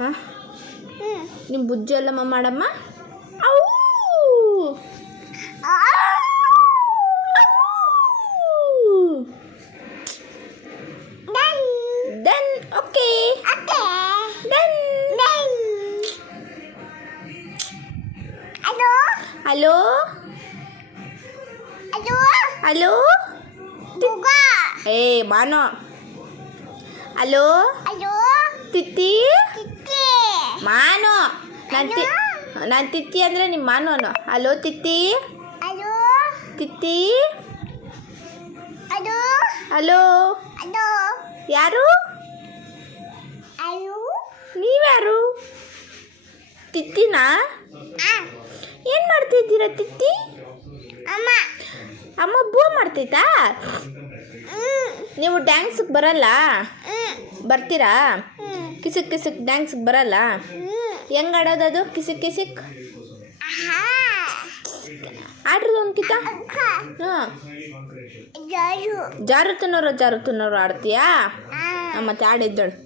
ಹಾಂ ನಿಮ್ಮ ಬುಜ್ಜಿ ಅಲ್ಲಮ್ಮ ಮಾಡಮ್ಮ. ಔ done. Okay done. Hello hello ಏ ಮಾನೋ. ಹಲೋ ತಿತ್ತಿ ಮಾನೋ. ನಾನು ತಿತ್ತಿ ಅಂದರೆ ನಿಮ್ಮ ಮಾನೋನು. ಹಲೋ ತಿತ್ತಿ ತಿತ್ತಿ. ಹಲೋ ಯಾರು? ನೀವ್ಯಾರು? ತಿತ್ತಿನಾ? ಏನು ಮಾಡ್ತಿದ್ದೀರಾ ತಿತ್ತಿ? ಅಮ್ಮ ಬೂ ಮಾಡ್ತೈತಾ? ನೀವು ಡ್ಯಾನ್ಸಿಗೆ ಬರಲ್ಲ? ಬರ್ತೀರಾ? ಕಿಸಿಕ್ ಕಿಸಿಕ್ ಡ್ಯಾನ್ಸಿಗೆ ಬರಲ್ಲ? ಹೆಂಗೆ ಆಡೋದದು ಕಿಸಿಕ್ ಕಿಸಿಕ್? ಆಡ್ರದು ಒಂದು ಕಿತ. ಹಾಂ ಜಾರುತನೋರು ಆಡ್ತೀಯಾ? ಮತ್ತೆ ಆಡಿದ್ದಳು.